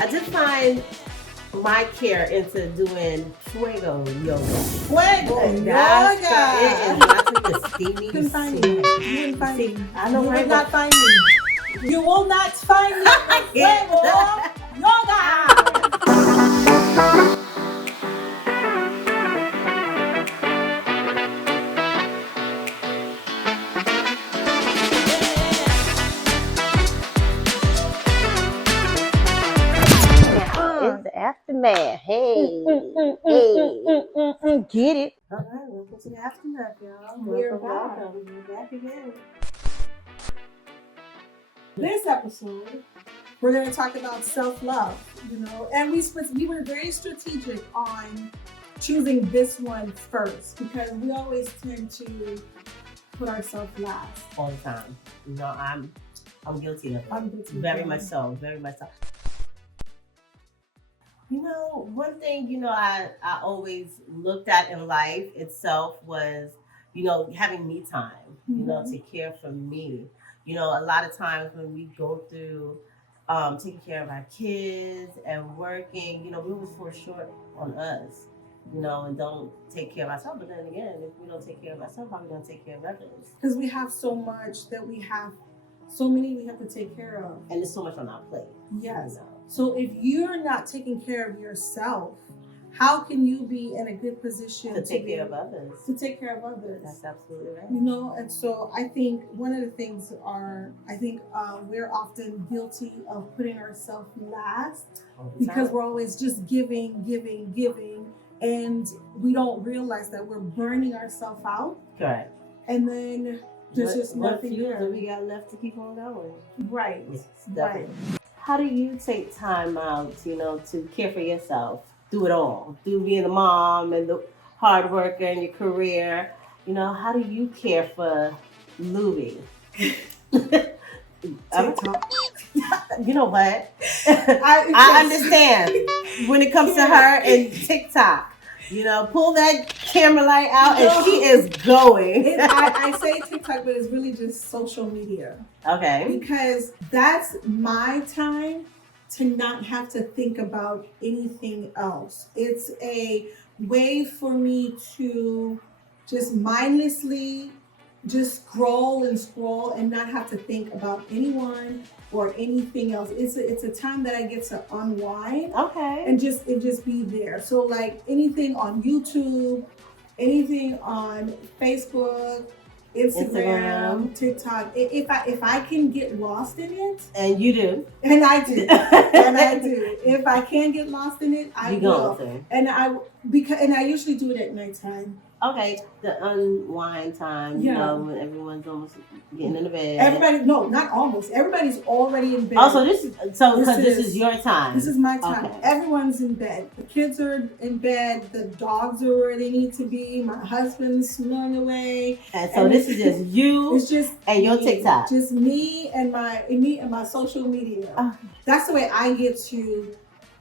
I did find my care into doing fuego yoga. Fuego It is yoga. not like a steamy You couldn't find sweat. me. You wouldn't find See, me. I know You right would not find me. You will not find me. Fuego yoga. It's the aftermath. Hey. Get it. All right, welcome to the aftermath, y'all. We're Welcome. We're back again. This episode, we're going to talk about self-love, and we were very strategic on choosing this one first because we always tend to put ourselves last. All the time. I'm guilty of it. I'm guilty of Very it. much so. Very much so. One thing, I always looked at in life itself was, having me time, to care for me. A lot of times when we go through taking care of our kids and working, we always fall short on us, and don't take care of ourselves. But then again, if we don't take care of ourselves, how are we going to take care of others? Because we have so much that we have, so many we have to take care of. And there's so much on our plate. Yes. you know. So if you're not taking care of yourself, how can you be in a good position To take care of others. To take care of others. That's absolutely right. And so I think one of the things we're often guilty of putting ourselves last All the because time. we're always just giving, and we don't realize that we're burning ourselves out, Correct. and then there's just what nothing fuel there. do we got left to keep on going? Right. Yes, Right. definitely. How do you take time out, to care for yourself? Do it all. Do being a mom and the hard worker in your career. How do you care for Louie? TikTok. You know what? I understand when it comes to her and TikTok. Pull that camera light out and she is going. I say TikTok, but it's really just social media. Okay. Because that's my time to not have to think about anything else. It's a way for me to just mindlessly just scroll and not have to think about anyone or anything else. It's a time that I get to unwind. Okay. And just be there. So like anything on YouTube, anything on Facebook, Instagram, TikTok. If I can get lost in it, And you do. and I do, If I can get lost in it, I You will. go. And I usually do it at nighttime. Okay, the unwind time, Yeah. when everyone's almost getting in the bed. Not almost. Everybody's already in bed. Also, this is your time. This is my time. Okay. Everyone's in bed. The kids are in bed. The dogs are where they need to be. My husband's snoring away. And so and this is just you It's just and your me. TikTok. Just me and my social media. Oh. That's the way I get to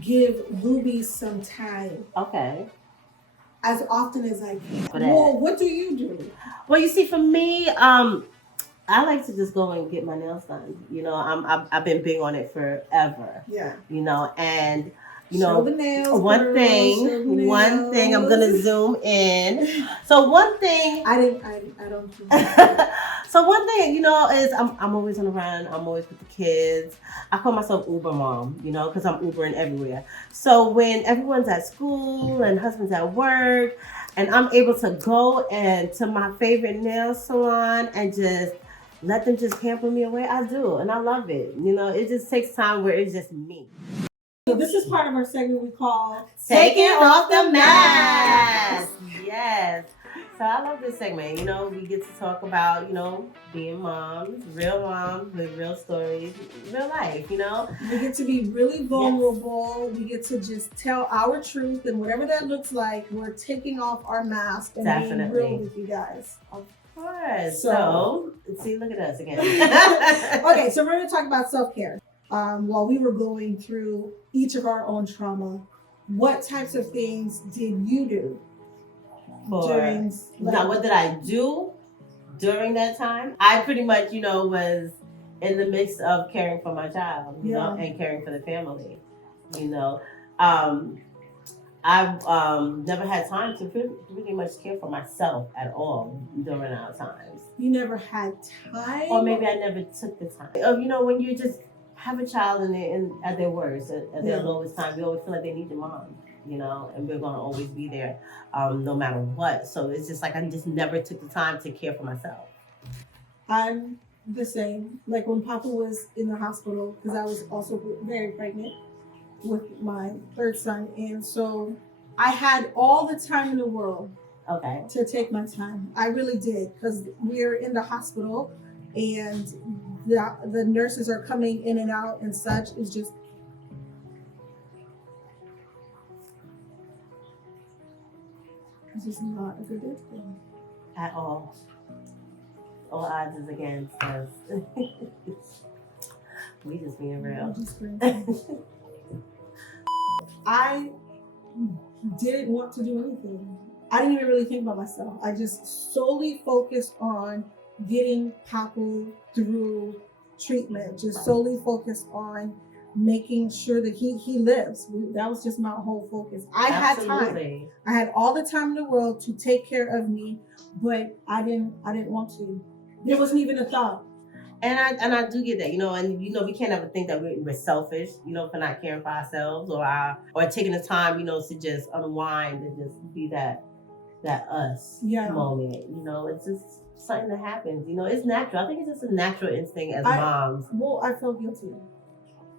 give Ruby some time Okay. as often as I can. For that. Well, what do you do? Well, you see, for me, I like to just go and get my nails done. I've been big on it forever. Yeah. And Show the nails. one girl. thing I'm gonna zoom in. So one thing. I don't do that. So one thing, is I'm always on the run. I'm always with the kids. I call myself Uber mom, because I'm Ubering everywhere. So when everyone's at school and husband's at work, and I'm able to go and to my favorite nail salon and just let them just pamper me away, I do, and I love it. It just takes time where it's just me. So this is part of our segment we call Taking Off the Mask. Yes. So I love this segment. We get to talk about, being moms with real stories, real life, We get to be really vulnerable. We get to just tell our truth, and whatever that looks like, we're taking off our mask and being Definitely. real with you guys. Of course. So see, look at us again. Okay, so we're going to talk about self-care. While we were going through each of our own trauma, what types of things did you do? Now, what did I do during that time? I pretty much, was in the midst of caring for my child, and caring for the family. You know, um, I've never had time to pretty much care for myself at all during our times. You never had time? Or maybe I never took the time. You know, when you just have a child at their worst, at their lowest time, you always feel like they need their mom, you know, and we're going to always be there no matter what. So it's just like I just never took the time to care for myself. I'm the same. Like when Papa was in the hospital, because I was also very pregnant with my third son. And so I had all the time in the world to take my time. I really did, because we're in the hospital and the nurses are coming in and out and such. It's just not a good thing. At all. All odds is against us. We just being real. I didn't want to do anything. I didn't even really think about myself. I just solely focused on getting Papu through treatment, just solely focused on making sure that he lives. That was just my whole focus. I had time. I had all the time in the world to take care of me, but I didn't want to. There wasn't even a thought. And I do get that, you know, and you know, we can't ever think that we're selfish, you know, for not caring for ourselves or taking the time, you know, to just unwind and just be that us moment. You know, it's just something that happens. You know, it's natural. I think it's just a natural instinct as moms. Well, I feel guilty.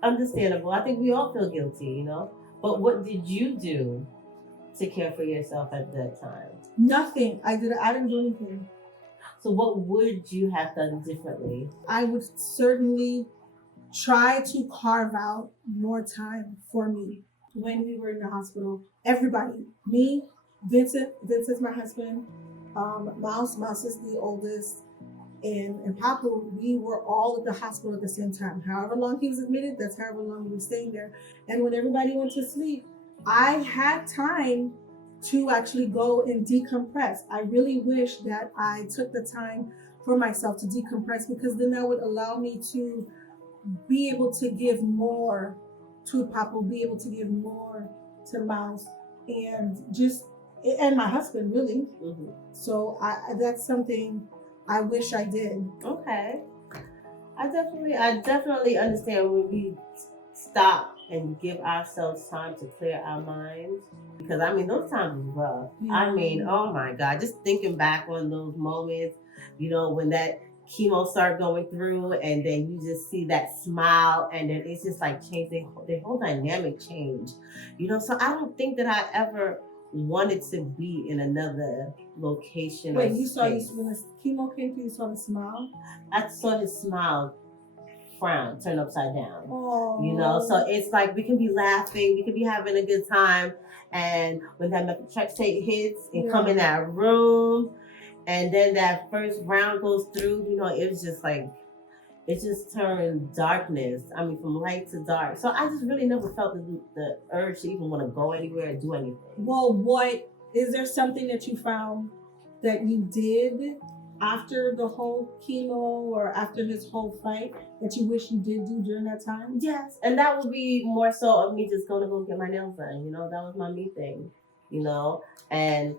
Understandable. I think we all feel guilty, you know. But what did you do to care for yourself at that time? Nothing. I didn't do anything. So what would you have done differently? I would certainly try to carve out more time for me. When we were in the hospital, everybody, me, Vincent's my husband, Mouse is the oldest, and Papu, we were all at the hospital at the same time. However long he was admitted, that's however long we were staying there. And when everybody went to sleep, I had time to actually go and decompress. I really wish that I took the time for myself to decompress, because then that would allow me to be able to give more to Papu, be able to give more to Mouse, and my husband, really. Mm-hmm. So that's something I wish I did. Okay. I definitely understand when we stop and give ourselves time to clear our minds. Because I mean, those times were rough. Yeah. I mean, oh my God, just thinking back on those moments, you know, when that chemo started going through and then you just see that smile and then it's just like changing, the whole dynamic change, you know? So I don't think that I ever wanted to be in another location. Wait, you saw when the chemo came through, you saw the smile? I saw his smile frown turn upside down. Oh. You know, so it's like we can be laughing, we can be having a good time, and when that methotrexate hits and come in that room, and then that first round goes through, you know, it was just like, it just turned darkness. I mean, from light to dark. So I just really never felt the urge to even want to go anywhere or do anything. Well, is there something that you found that you did after the whole chemo or after this whole fight that you wish you did do during that time? Yes, and that would be more so of me just going to go get my nails done. You know, that was my me thing, you know, and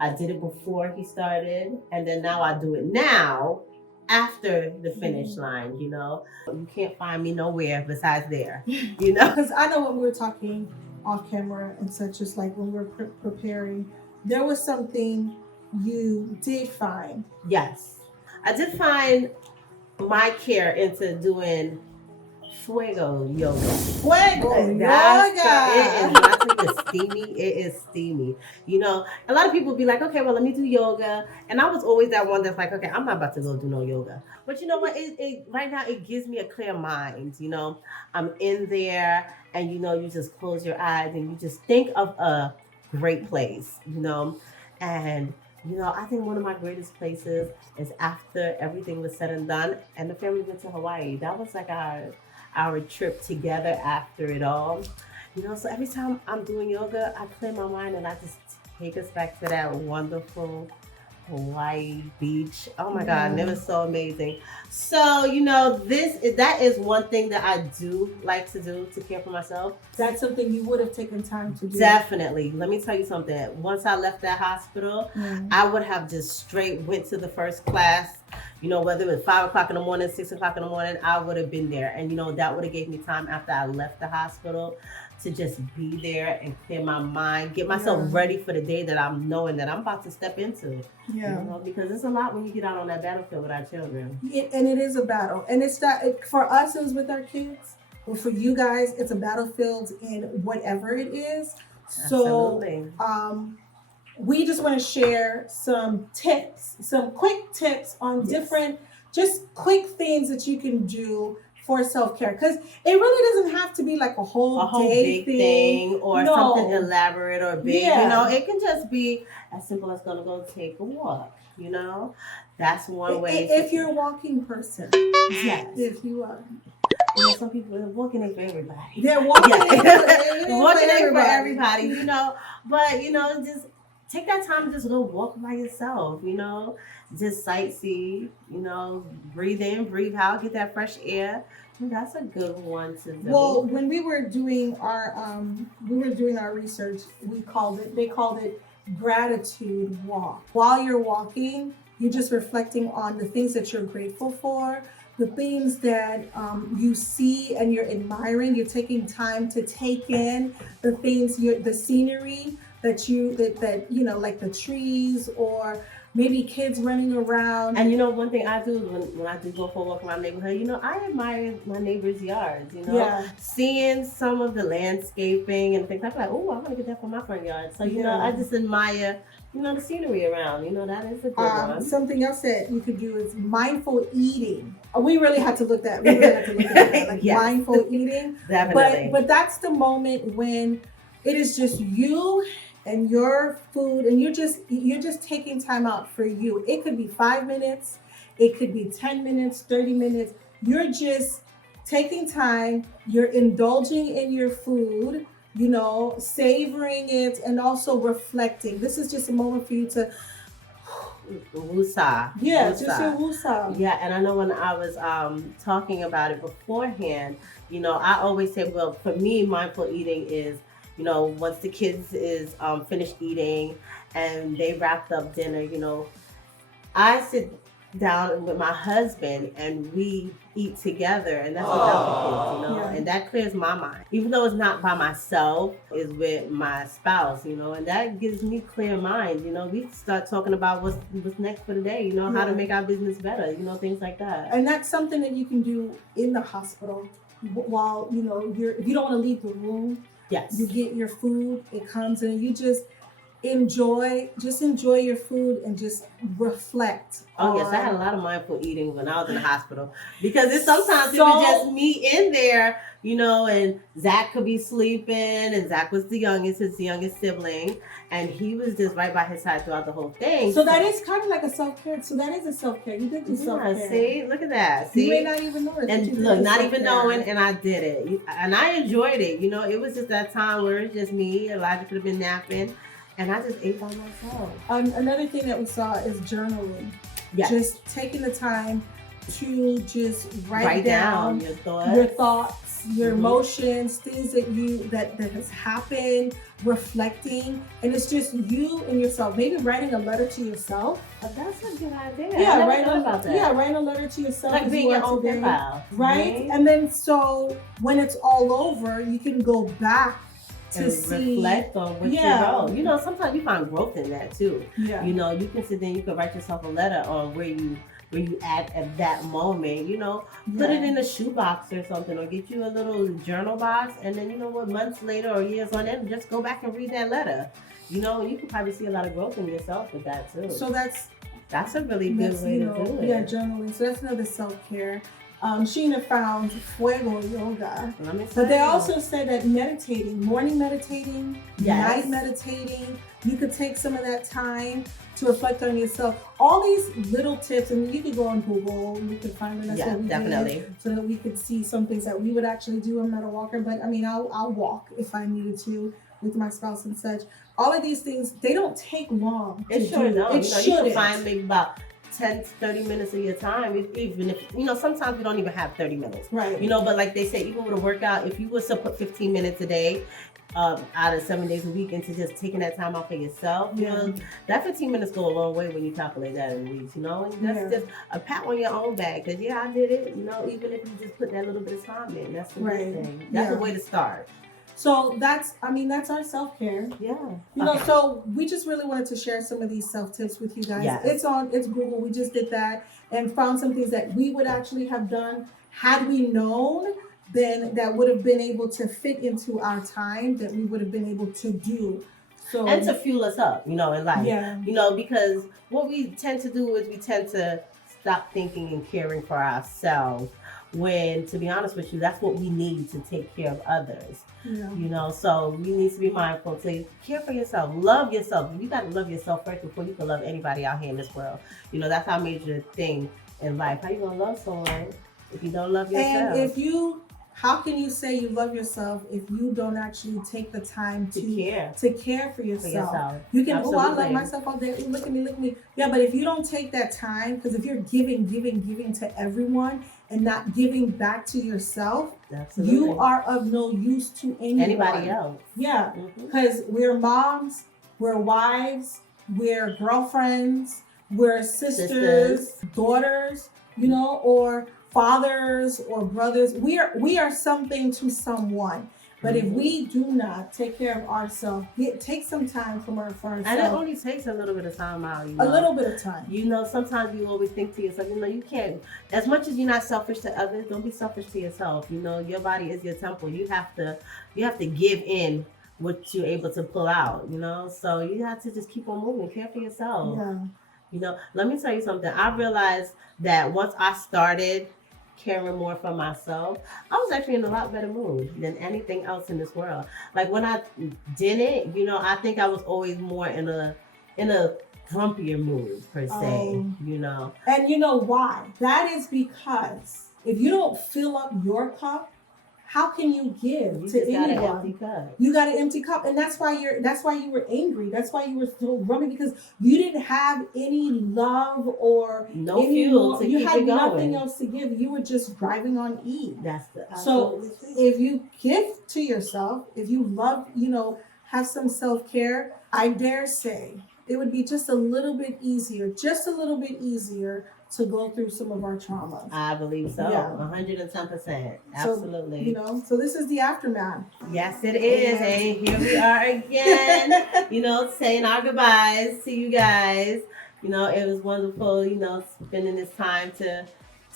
I did it before he started, and then now I do it now after the finish line, you know. You can't find me nowhere besides there, you know. Because I know when we were talking off camera and such, just like when we were preparing, there was something you did find. Yes, I did find my care into doing fuego yoga. Fuego yoga. It is steamy. It is steamy. You know, a lot of people be like, okay, well, let me do yoga. And I was always that one that's like, okay, I'm not about to go do no yoga. But you know what? It right now, it gives me a clear mind. You know, I'm in there and, you know, you just close your eyes and you just think of a great place, you know, and you know, I think one of my greatest places is after everything was said and done and the family went to Hawaii. That was like our trip together after it all. You know, so every time I'm doing yoga, I clear my mind and I just take us back to that wonderful Hawaii Beach. Oh my Yeah. God, and it was so amazing. So, that is one thing that I do like to do to care for myself. That's something you would have taken time to do. Definitely. Let me tell you something. Once I left that hospital, Mm. I would have just straight went to the first class. Whether it was 5 o'clock in the morning, 6 o'clock in the morning, I would have been there. And that would have gave me time after I left the hospital to just be there and clear my mind, get myself Yeah. ready for the day that I'm knowing that I'm about to step into. Yeah. Because it's a lot when you get out on that battlefield with our children. And it is a battle. And it's that for us, it was with our kids. But for you guys, it's a battlefield in whatever it is. Absolutely. So we just want to share some tips, some quick tips on different, just quick things that you can do for self-care, because it really doesn't have to be like a whole day big thing or No. something elaborate or big. Yeah. It can just be as simple as gonna go take a walk. That's one way. If you're a walking person, Yes. if you are. Some people are walking ain't for everybody. They're walking. Walking ain't for everybody. But just take that time and just go walk by yourself. Just sightsee. Breathe in, breathe out, get that fresh air. That's a good one to do. Well, when we were doing our research, they called it gratitude walk. While you're walking, you're just reflecting on the things that you're grateful for, the things that you see and you're admiring. You're taking time to take in the things, the scenery that like the trees or maybe kids running around. And one thing I do when I do go for a walk around the neighborhood, I admire my neighbors' yards, Yeah. Seeing some of the landscaping and things. I'm like, oh, I want to get that for my front yard. So, I just admire, the scenery around. That is a good one. Something else that you could do is mindful eating. We really had to look at that. Like Yes. Mindful eating. Definitely. But that's the moment when it is just you and your food, and you're just taking time out for you. It could be 5 minutes, it could be 10 minutes, 30 minutes. You're just taking time, you're indulging in your food, savoring it, and also reflecting. This is just a moment for you to Wusa. Yeah, Wusa. just your woosah. Yeah, and I know when I was talking about it beforehand, I always say, well, for me, mindful eating is, once the kids is finished eating and they wrapped up dinner, I sit down with my husband and we eat together, and that's enough for kids, Yeah. and that clears my mind. Even though it's not by myself, it's with my spouse, and that gives me clear mind. We start talking about what's next for the day, how Yeah. to make our business better, things like that. And that's something that you can do in the hospital while if you don't want to leave the room. Yes. You get your food, it comes in, you just enjoy your food and just reflect. Oh yes, I had a lot of mindful eating when I was in the hospital, because it's sometimes it So- was just me in there, and Zach could be sleeping, and Zach was his youngest sibling, and he was just right by his side throughout the whole thing. So that is kind of like a self-care. So that is a self-care. You did do self-care. Yeah, see, look at that. See, You may not even know it. but you and did look, do not even self-care. knowing, and I did it, and I enjoyed it. It was just that time where it's just me. Elijah could have been napping, and I just ate by myself. Another thing that we saw is journaling. Yes. Just taking the time to just Write down your thoughts. your thoughts, your Mhm. emotions, things that has happened, reflecting, and it's just you and yourself. Maybe writing a letter to yourself. But that's a good idea. Yeah, I never writing thought about that. Yeah, writing a letter to yourself. Like as being you your are own today. pen pal. Right? And then so when it's all over, you can go back to And see. reflect on what Yeah. you wrote. Sometimes you find growth in that too. Yeah. You can sit there and you can write yourself a letter on where you at that moment, put it in a shoebox or something, or get you a little journal box, and then months later or years on end, just go back and read that letter. You can probably see a lot of growth in yourself with that too. So That's a really good way to do it. Yeah, journaling. So that's another self-care. Sheena found Fuego Yoga. Let me But they tell you. also said that meditating, morning meditating, Yes. night meditating, you could take some of that time to reflect on yourself. All these little tips, and you could go on Google, you could find them. That's Yeah, what we definitely. did, so that we could see some things that we would actually do. I'm not a walker, but I mean, I'll walk if I needed to. with my spouse and such. All of these things, they don't take long. It sure do. don't. It You know, you shouldn't. can find maybe about 10 to 30 minutes of your time, even if, you know, sometimes we don't even have 30 minutes. Right. You know, but like they say, even with a workout, if you was to put 15 minutes a day, out of 7 days a week into just taking that time out for yourself, you know, that 15 minutes go a long way when you calculate that in weeks, you know, and that's just a pat on your own back, because I did it, you know, even if you just put that little bit of time in, that's the good thing. That's a way to start. So that's our self-care. Yeah. You know, so we just really wanted to share some of these self-tips with you guys. Yes. It's Google. We just did that and found some things that we would actually have done had we known, then that would have been able to fit into our time, that we would have been able to do. So, and to fuel us up, you know, in life. Yeah. You know, because what we tend to do is we tend to stop thinking and caring for ourselves, when, to be honest with you, that's what we need to take care of others. Yeah. You know, so we need to be mindful to care for yourself, love yourself. You got to love yourself first before you can love anybody out here in this world. You know, that's our major thing in life. How you gonna love someone if you don't love yourself? And how can you say you love yourself if you don't actually take the time to care for yourself? You can, I love myself all day. Ooh, look at me. Yeah, but if you don't take that time, because if you're giving to everyone and not giving back to yourself, you are of no use to anybody else. Yeah, because we're moms, we're wives, we're girlfriends, we're sisters, daughters, you know, or fathers or brothers. We are something to someone. But if we do not take care of ourselves, take some time for ourselves. And it only takes a little bit of time out. You know? A little bit of time. You know, sometimes you always think to yourself, you know, you can't, as much as you're not selfish to others, don't be selfish to yourself. You know, your body is your temple. You have to give in what you're able to pull out, you know? So you have to just keep on moving, care for yourself. Yeah. You know, let me tell you something. I realized that once I started caring more for myself, I was actually in a lot better mood than anything else in this world. Like when I didn't, you know, I think I was always more in a grumpier mood per se, you know. And you know why? That is because if you don't fill up your cup, how can you give to anyone? Got an empty cup. You got an empty cup, and that's why you were angry. That's why you were so grumpy, because you didn't have any love or no fuel to keep it going. You had nothing else to give. You were just driving on E. So thing. If you give to yourself, if you love, you know, have some self-care, I dare say it would be just a little bit easier to go through some of our traumas. I believe so. Yeah. 110%. Absolutely. So, you know, so this is the aftermath. Yes, it is. And here we are again, you know, saying our goodbyes to you guys. You know, it was wonderful, you know, spending this time to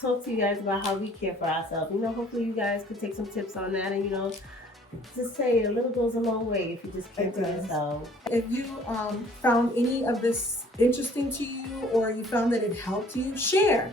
talk to you guys about how we care for ourselves. You know, hopefully you guys could take some tips on that, and, you know, just say a little goes a long way if you just care for yourself. If you found any of this interesting to you, or you found that it helped you, share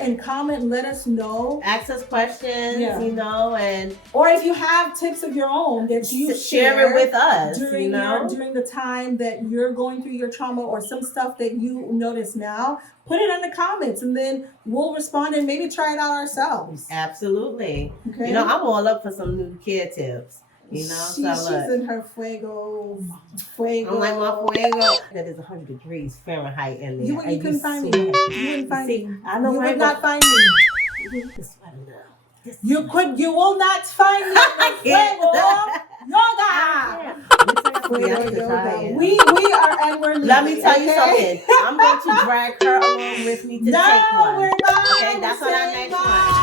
and comment, let us know. Ask us questions, you know, and or if you have tips of your own that you share it with us during, you know? During the time that you're going through your trauma, or some stuff that you notice now. Put it in the comments, and then we'll respond and maybe try it out ourselves. Absolutely. Okay. You know, I'm all up for some new care tips. You know, she's in her fuego. I'm like my fuego. That is 100 degrees Fahrenheit in there. You couldn't find me. You wouldn't find me. I know you would not find me. You can sweat a little. You will not find me. Fuego. Yoga. We are, and we're leaving. Let me tell you something. I'm going to drag her along with me to take one. We're not. Okay, that's on our next one.